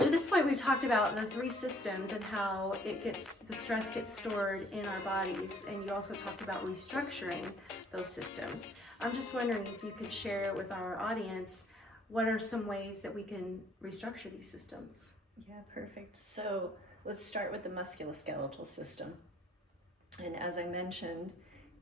To this point, we've talked about the three systems and how the stress gets stored in our bodies, and you also talked about restructuring those systems. I'm just wondering if you could share with our audience, what are some ways that we can restructure these systems? Yeah, perfect. So let's start with the musculoskeletal system. And as I mentioned,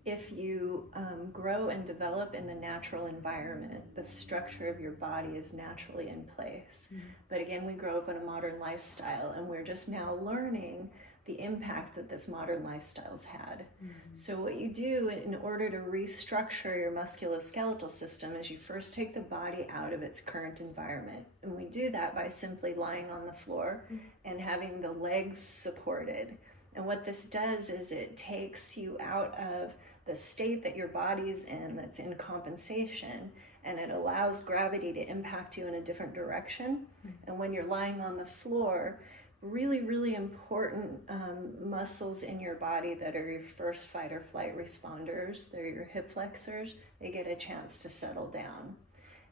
if you grow and develop in the natural environment, the structure of your body is naturally in place. Mm-hmm. But again, we grow up in a modern lifestyle, and we're just now learning the impact that this modern lifestyle's had. Mm-hmm. So what you do in order to restructure your musculoskeletal system is you first take the body out of its current environment. And we do that by simply lying on the floor and having the legs supported. And what this does is it takes you out of the state that your body's in, that's in compensation, and it allows gravity to impact you in a different direction. Mm-hmm. And when you're lying on the floor, really, really important muscles in your body that are your first fight or flight responders, they're your hip flexors, they get a chance to settle down.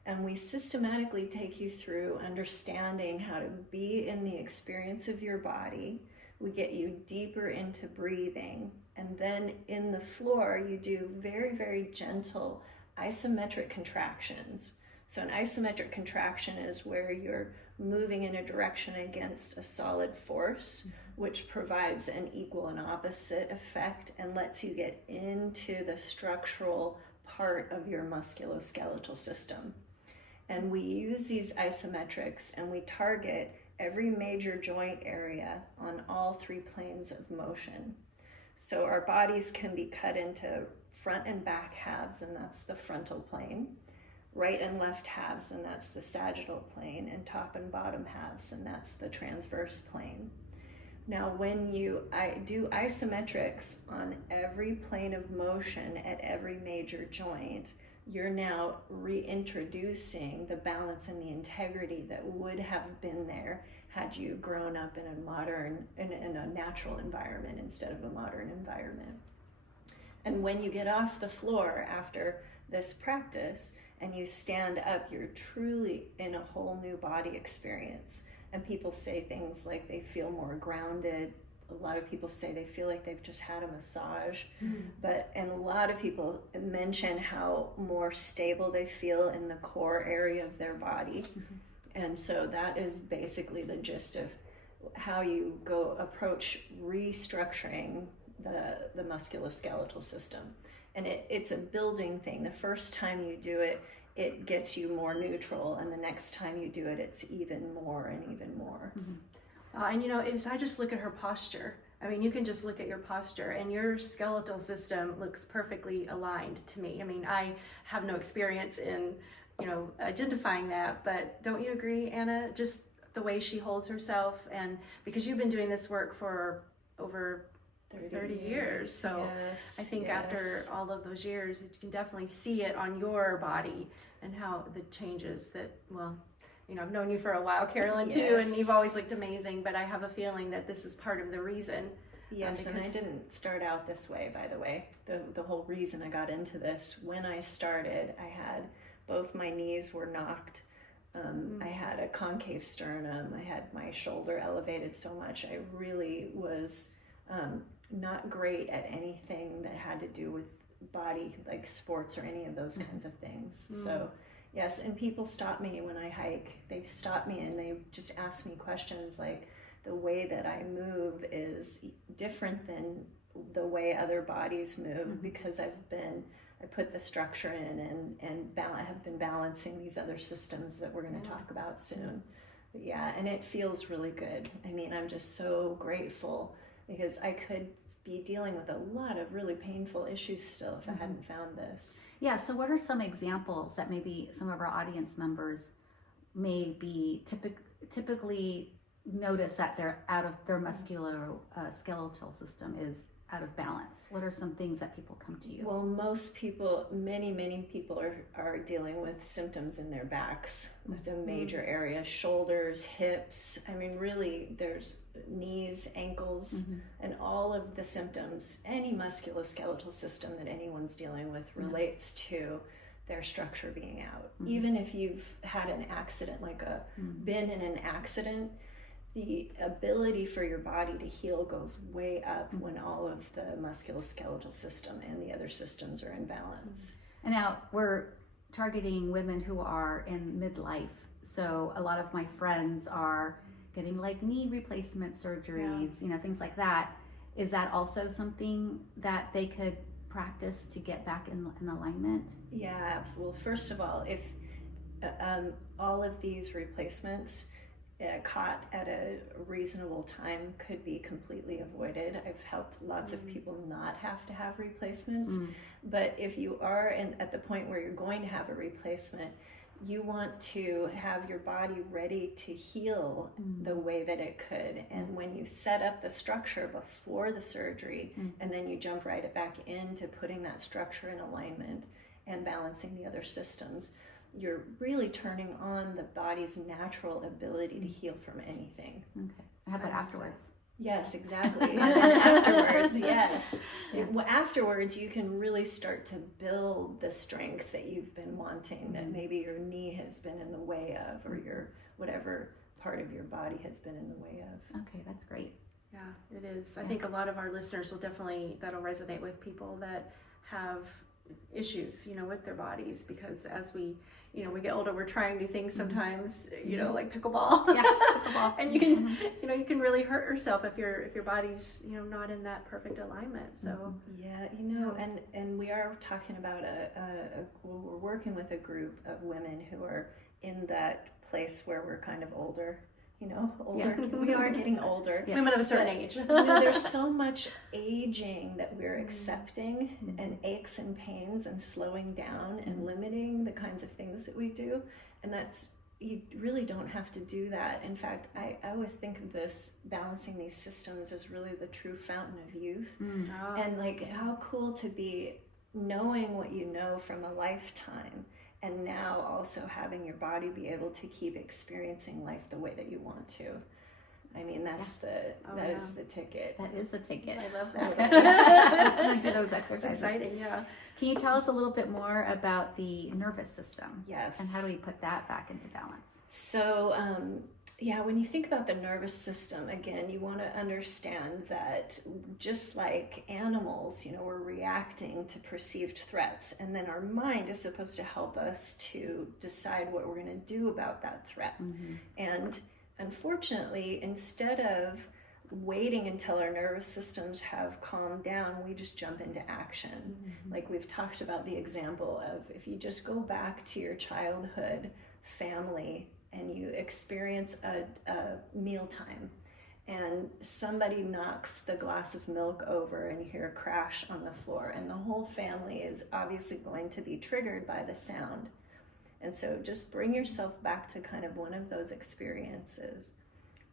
And we systematically take you through understanding how to be in the experience of your body. We get you deeper into breathing. And then in the floor, you do very, very gentle isometric contractions. So an isometric contraction is where you're moving in a direction against a solid force, which provides an equal and opposite effect and lets you get into the structural part of your musculoskeletal system. And we use these isometrics and we target every major joint area on all three planes of motion. So our bodies can be cut into front and back halves, and that's the frontal plane, right and left halves, and that's the sagittal plane, and top and bottom halves, and that's the transverse plane. Now, when you do isometrics on every plane of motion at every major joint, you're now reintroducing the balance and the integrity that would have been there had you grown up in a natural environment instead of a modern environment. And when you get off the floor after this practice and you stand up, you're truly in a whole new body experience. And people say things like they feel more grounded. A lot of people say they feel like they've just had a massage. Mm-hmm. And a lot of people mention how more stable they feel in the core area of their body. Mm-hmm. And so that is basically the gist of how you approach restructuring the musculoskeletal system. And it's a building thing. The first time you do it, it gets you more neutral, and the next time you do it, it's even more and even more. Mm-hmm. I just look at her posture. I mean, you can just look at your posture, and your skeletal system looks perfectly aligned to me. I mean, I have no experience in identifying that, but don't you agree, Anna? Just the way she holds herself, and because you've been doing this work for over 30 years. So yes, I think after all of those years, you can definitely see it on your body and how the changes that, I've known you for a while, Carolyn, too, and you've always looked amazing, but I have a feeling that this is part of the reason. Yes, and I didn't start out this way, by the way. The whole reason I got into this, when I started, I had both my knees were knocked. I had a concave sternum. I had my shoulder elevated so much. I really was not great at anything that had to do with body, like sports or any of those kinds of things. So yes, and people stop me when I hike. They stop me and they just ask me questions like, the way that I move is different than the way other bodies move, because I put the structure in and have been balancing these other systems that we're going to talk about soon. But yeah, and it feels really good. I mean, I'm just so grateful, because I could be dealing with a lot of really painful issues still if I hadn't found this. Yeah, so what are some examples that maybe some of our audience members may be typically notice that they're out of their skeletal system is out of balance? What are some things that people come to you? Well, most people, many people are dealing with symptoms in their backs. That's a major area. Shoulders, hips. I mean, really, there's knees, ankles, and all of the symptoms. Any musculoskeletal system that anyone's dealing with relates to their structure being out. Even if you've had an accident, like been in an accident, the ability for your body to heal goes way up when all of the musculoskeletal system and the other systems are in balance. And now we're targeting women who are in midlife. So a lot of my friends are getting like knee replacement surgeries, things like that. Is that also something that they could practice to get back in alignment? Yeah, absolutely. First of all, if all of these replacements caught at a reasonable time could be completely avoided. I've helped lots of people not have to have replacements, but if you are at the point where you're going to have a replacement, you want to have your body ready to heal the way that it could. And when you set up the structure before the surgery, and then you jump right back into putting that structure in alignment and balancing the other systems, you're really turning on the body's natural ability to heal from anything. Okay. How about afterwards? Yes, exactly. Afterwards, yes. Afterwards, you can really start to build the strength that you've been wanting, that maybe your knee has been in the way of, or your whatever part of your body has been in the way of. Okay, that's great. Yeah, it is. I think a lot of our listeners will that'll resonate with people that have issues, with their bodies, because as we get older, we're trying new things sometimes, like pickleball. Yeah, pickleball. And you can, you can really hurt yourself if your body's, not in that perfect alignment. So yeah, and we are talking about we're working with a group of women who are in that place where we're kind of older. Older. Yeah. We are getting older. Yeah. Women of a certain age. There's so much aging that we're accepting, and aches and pains, and slowing down and limiting the kinds of things that we do. And you really don't have to do that. In fact, I always think of this, balancing these systems, as really the true fountain of youth. Oh. And like, how cool to be knowing what you know from a lifetime, and now also having your body be able to keep experiencing life the way that you want to. I mean, that is the ticket. That is the ticket. I love that. Do those exercises. That's exciting, yeah. Can you tell us a little bit more about the nervous system? Yes. And how do we put that back into balance? So, when you think about the nervous system, again, you want to understand that just like animals, we're reacting to perceived threats, and then our mind is supposed to help us to decide what we're going to do about that threat. And unfortunately, instead of waiting until our nervous systems have calmed down, we just jump into action. Like we've talked about the example of, if you just go back to your childhood family and you experience a mealtime, and somebody knocks the glass of milk over and you hear a crash on the floor, and the whole family is obviously going to be triggered by the sound. And so just bring yourself back to kind of one of those experiences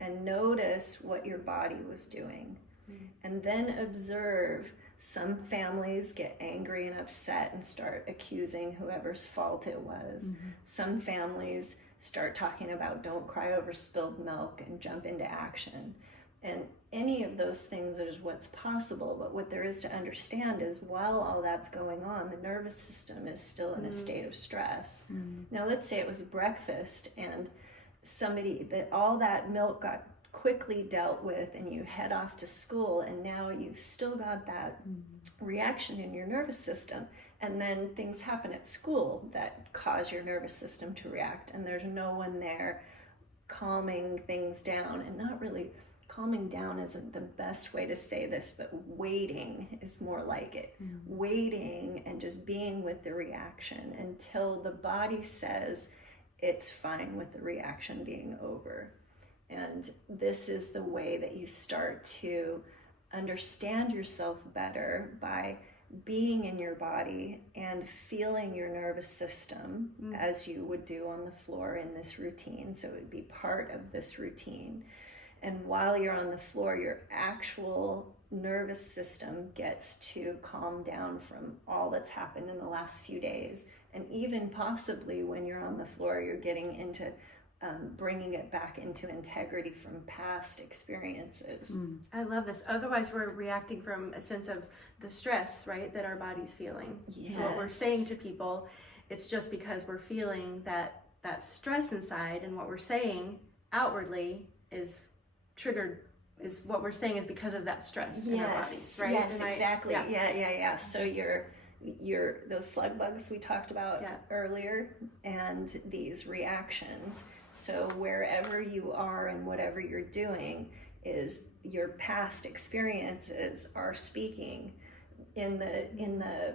and notice what your body was doing. And then observe. Some families get angry and upset and start accusing whoever's fault it was. Some families start talking about don't cry over spilled milk and jump into action. And any of those things is what's possible, but what there is to understand is while all that's going on, the nervous system is still in a state of stress. Now let's say it was breakfast and all that milk got quickly dealt with, and you head off to school, and now you've still got that reaction in your nervous system, and then things happen at school that cause your nervous system to react, and there's no one there calming things down. And not really calming down isn't the best way to say this, but waiting is more like it. Waiting and just being with the reaction until the body says it's fine with the reaction being over. And this is the way that you start to understand yourself better, by being in your body and feeling your nervous system as you would do on the floor in this routine. So it would be part of this routine. And while you're on the floor, your actual nervous system gets to calm down from all that's happened in the last few days. And even possibly when you're on the floor, you're getting into bringing it back into integrity from past experiences. I love this. Otherwise, we're reacting from a sense of the stress, right, that our body's feeling. Yes. So what we're saying to people, it's just because we're feeling that stress inside, and what we're saying outwardly is triggered is what we're saying is because of that stress in our bodies, right? Yes, exactly. Yeah. So your those slug bugs we talked about earlier, and these reactions. So wherever you are and whatever you're doing is your past experiences are speaking in the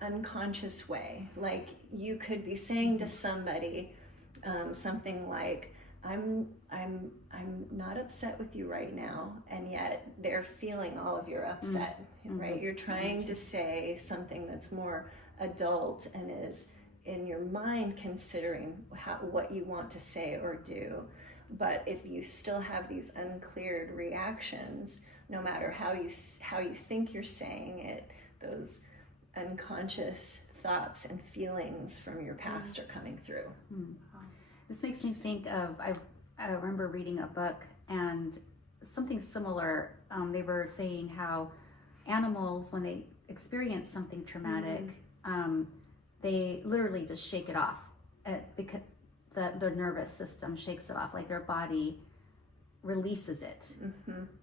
unconscious way. Like you could be saying to somebody something like, I'm not upset with you right now, and yet they're feeling all of your upset, right? You're trying to say something that's more adult and is in your mind considering what you want to say or do. But if you still have these uncleared reactions, no matter how you think you're saying it, those unconscious thoughts and feelings from your past are coming through. This makes me think of, I remember reading a book and something similar. They were saying how animals, when they experience something traumatic, they literally just shake it off because their nervous system shakes it off, like their body releases it.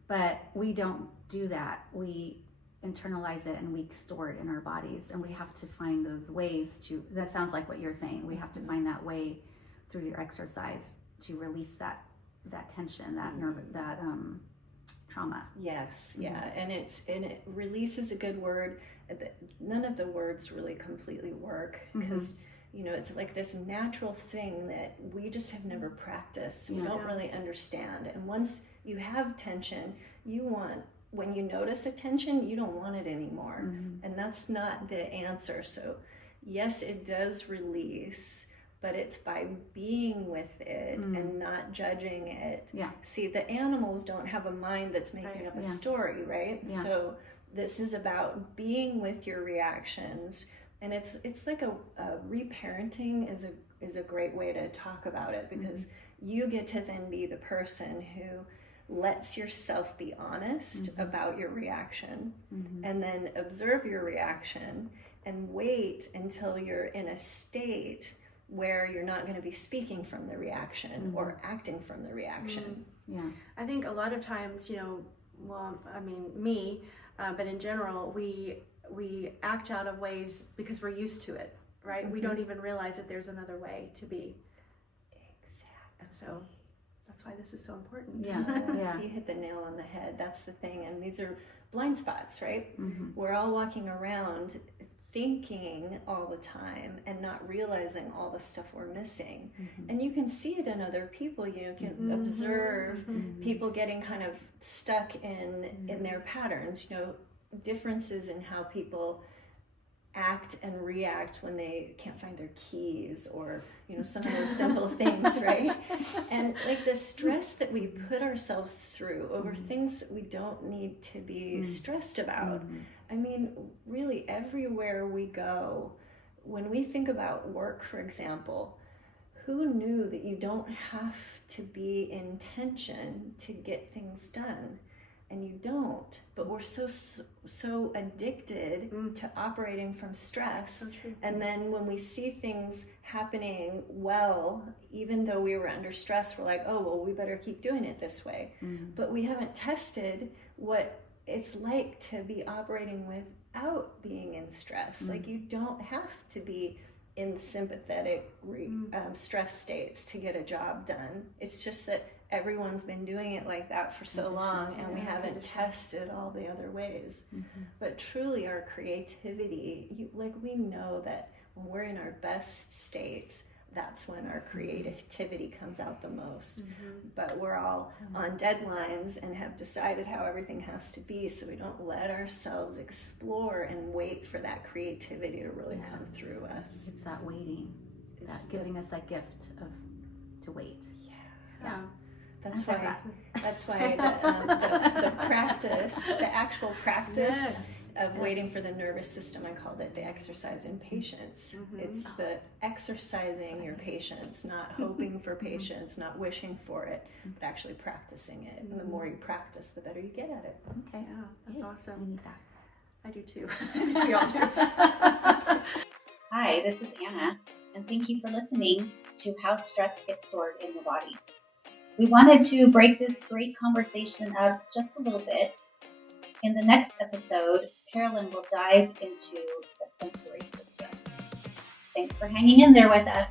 But we don't do that. We internalize it and we store it in our bodies, and we have to find those ways to, that sounds like what you're saying, we have to find that way through your exercise to release that tension, that nerve, that trauma. Yes, and it release is a good word. None of the words really completely work because it's like this natural thing that we just have never practiced. We don't really understand. And once you have tension, when you notice a tension, you don't want it anymore. And that's not the answer. So yes, it does release, but it's by being with it and not judging it. See, the animals don't have a mind that's making up a story, right? So this is about being with your reactions, and it's like a reparenting is a great way to talk about it, because you get to then be the person who lets yourself be honest about your reaction, and then observe your reaction and wait until you're in a state where you're not going to be speaking from the reaction or acting from the reaction. I think a lot of times, me, but in general, we act out of ways because we're used to it, right? We don't even realize that there's another way to be. Exactly. And so that's why this is so important. So you hit the nail on the head. That's the thing. And these are blind spots, right? We're all walking around thinking all the time and not realizing all the stuff we're missing. And you can see it in other people. You can observe people getting kind of stuck in their patterns, differences in how people act and react when they can't find their keys, or some of those simple things, right? And like the stress that we put ourselves through over things that we don't need to be stressed about. I mean, really everywhere we go, when we think about work, for example, who knew that you don't have to be in tension to get things done? And you don't, but we're so addicted to operating from stress. So true. And then when we see things happening well, even though we were under stress, we're like, oh, well, we better keep doing it this way. But we haven't tested what it's like to be operating without being in stress. Like you don't have to be in sympathetic stress states to get a job done. It's just that everyone's been doing it like that for so long, and we haven't tested all the other ways. But truly our creativity, we know that when we're in our best states, that's when our creativity comes out the most. But we're all on deadlines and have decided how everything has to be, so we don't let ourselves explore and wait for that creativity to really come through us. It's that waiting, giving us that gift to wait. That's why the practice, the actual practice of waiting for the nervous system, I called it the exercise in patience. It's the exercising your patience, not hoping for patience, not wishing for it, but actually practicing it. And the more you practice, the better you get at it. Okay, That's awesome. I need that. I do too. We all do. Hi, this is Anna, and thank you for listening to How Stress Gets Stored in the Body. We wanted to break this great conversation up just a little bit. In the next episode, Carolyn will dive into the sensory system. Thanks for hanging in there with us.